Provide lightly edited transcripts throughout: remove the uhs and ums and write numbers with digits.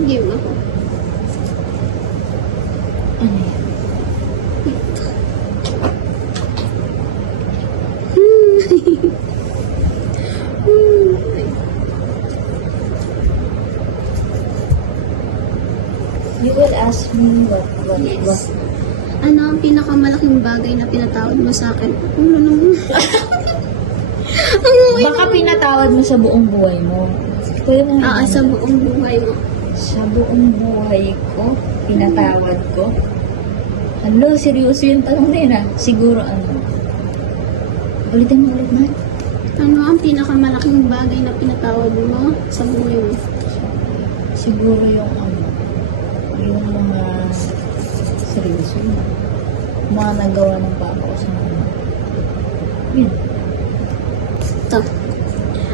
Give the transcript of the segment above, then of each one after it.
Game ako. Ano yan? You will ask me what. Ano ang pinakamalaking bagay na pinatawad mo sa akin? Ano naman? Baka pinatawad mo sa buong buhay mo. Sa buong buhay mo. Sa buong buhay ko, pinatawad ko. Hello, seryoso yung tanong na yun ah. Siguro ano. Ulitin mo ulit, man. Ano ang pinakamalaking bagay na pinatawad mo sa buhay mo? Siguro yung yung mga seryoso yun. Mga nagawa ng papa ko sa mga. Yun. Ito.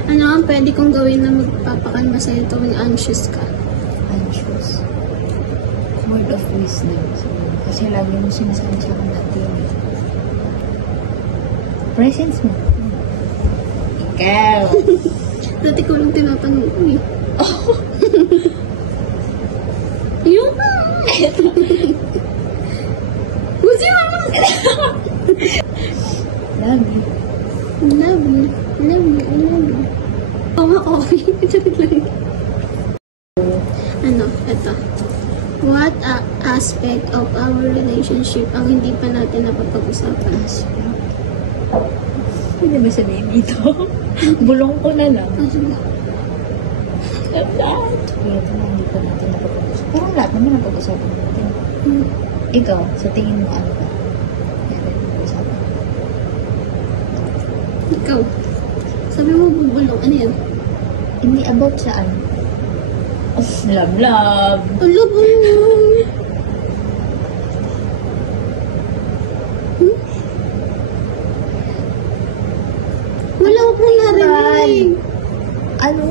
Ano ang pwede kong gawin na magpapakalma sa'yo tuwing anxious ka? Anxious. Word of wisdom. Siguro. Kasi lagi mo sinasabi sa akin dati yun. Presence mo. Ikaw. Dati ko lang tinatanong ko eh. Yung Busi naman! Love you. Love you. Love you. I love you. Coffee. Ano? Ito. What aspect of our relationship ang hindi pa natin napapag-usapan? Hindi ba sabihin dito? Bulong ko na lang. Kaya ito na hindi pa natin napag-usapan. Parang lahat naman napag-usapan natin. Ikaw, sa tingin mo ano ba? Napag-usapan. Ikaw. Sabi mo bubulong. Ano yan? Hindi about sa ano. Love. Ala ba? Wala akong narinig. Ano?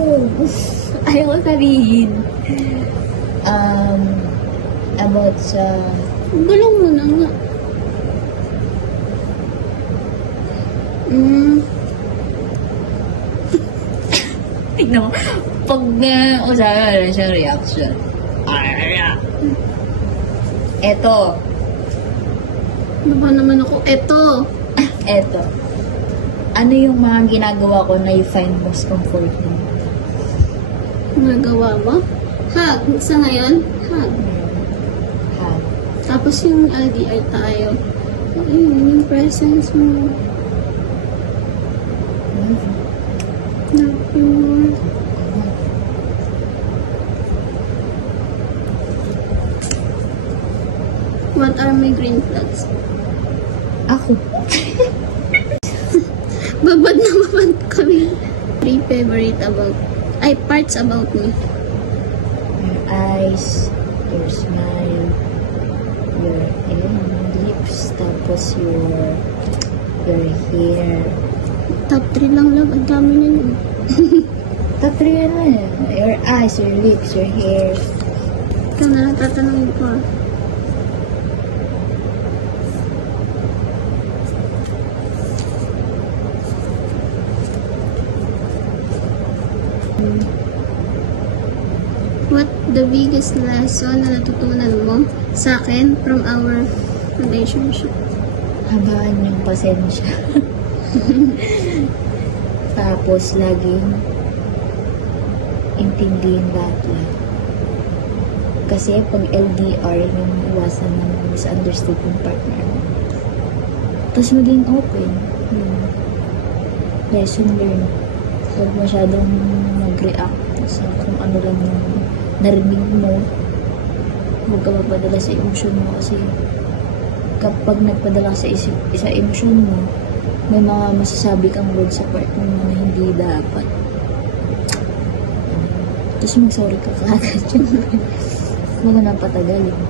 Ayaw ko sabihin. About sa... Bulong mo na nga. Tignan mo. Pag usapan na siyang reaction. Eto. Ano ba naman ako? Eto. Ano yung mga ginagawa ko na you find most comforting? Nagawa mo? Hug. Sa ngayon? Hug. Hug. Tapos yung LDR tayo. Ayun, yung presence mo. Love you more. What are my green flags? Ako. Babad na babad kami. 3 favorite parts about me. Your eyes, your smile, your lips, tapos your hair. Top 3 lang lang. Ang dami na yun. Top 3 ano yan? Your eyes, your lips, your hair. Ikaw na lang tatanungin ko. What the biggest lesson na natutunan mo sa akin from our relationship? Habaan yung pasensya. Tapos, laging intindihin lahat. Kasi pag LDR, yung iwasan ng misunderstood yung partner mo. Tapos maging open. Lesson learned. Huwag masyadong mag-react sa kung ano lang yung narinig mo. Huwag ka mapadala sa emosyon mo kasi kapag nagpadala ka sa emosyon mo, may mga masasabi kang words sa partner mo na hindi dapat. Tapos mag-sorry ka kagad yun. Mga napatagal yun.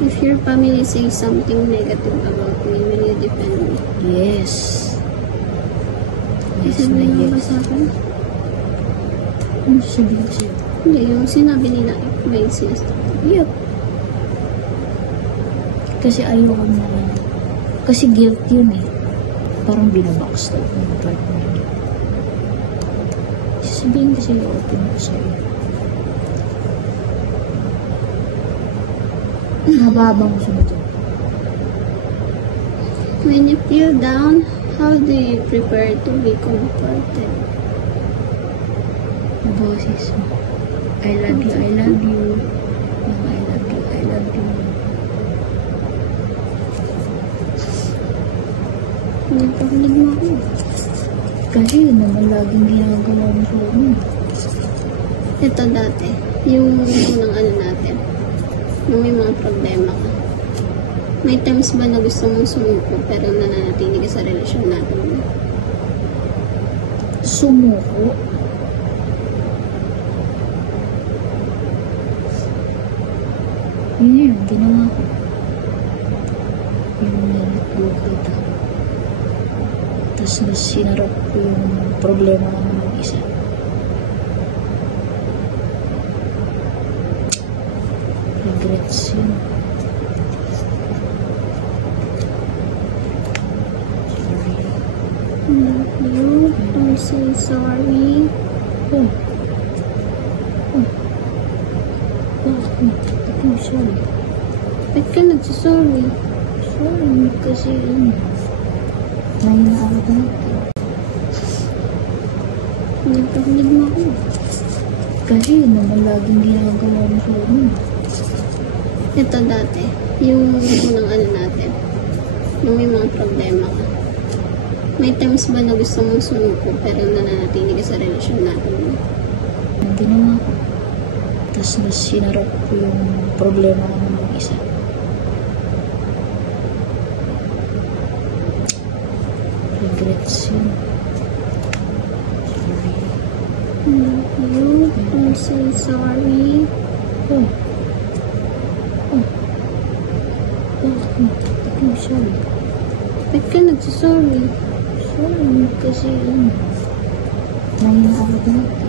If your family says something negative about me, will you defend me? Yes. Yes Sabi na mo ba yes. sa akin? Ano sabihin ko sa'yo? Hindi, yung sinabi nila, if may insist. Yep. Kasi ayoko na. Kasi guilt yun eh. Parang binabackstab ng partner niya. Sasabihin kasi open ko sa'yo. Habang sumunod. When you feel down, how do you prepare to be comforted? Boses mo. I love you, I love you. Yung I love you, I love you. Nagpakulig mo ako. Kasi yun naman laging ginagawa mo sa akin. Ito dati, yung unang ano natin, yung may mga problema ka. May times ba na gusto mong sumuko pero nananatili ka sa relasyon natin? Sumuko? Yun yung ginawa ko. Yung nilago kita. Tapos mas sinarap ko yung problema ko ng mag-isa. Regrets yun. You don't say sorry. Oh. Oh. Bakit? Ako, sorry. Ba't ka nagsasorry? Sorry kasi nahina ako dati. Nagpakulig mo ako. Kasi yun naman laging ginagawa mo sa akin. Ito dati, yung unang ano natin, yung may mga problema ka. May times ba na gusto mong sumuko pero nananatili ka sa relasyon natin? Ang ginawa ko. Tapos mas sinarap ko yung problema ko ng mag-isa. Regrets yun. Sorry. You don't say sorry. Oh. Oh. Bakit? Ako, sorry. Ba't ka nagsasorry? Sorry kasi nahina ako dati.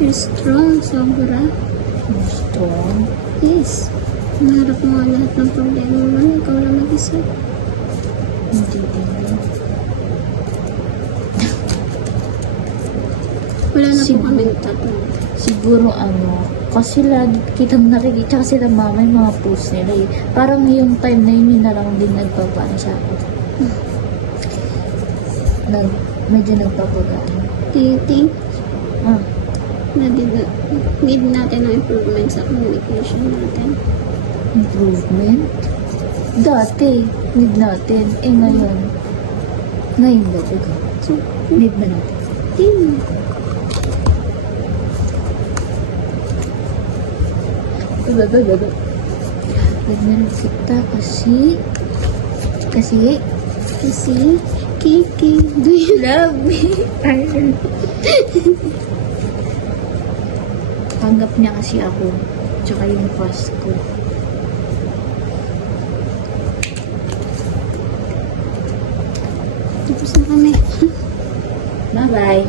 You're strong, sobra. Strong. Yes. Naharap mo ang lahat ng problema mo. Ikaw lang mag-isa. Hindi din. Wala na po Siguro. kami tatlo. Siguro kasi lagi kitang nakikita kasi ng mama yung mga post nila eh. Parang yung time na yun na lang din nagpapano sa akin. Medyo nagpapagaan. Do you think Ah, na need natin ng improvement sa communication natin? improvement? Dati, need natin. Eh ngayon ba ito? So, Need na natin. hindi. Need na kita kasi Kiki, do you love me. Tanggap niya kasi ako. Tsaka yung fast ko. tapos na kami? Bye-bye.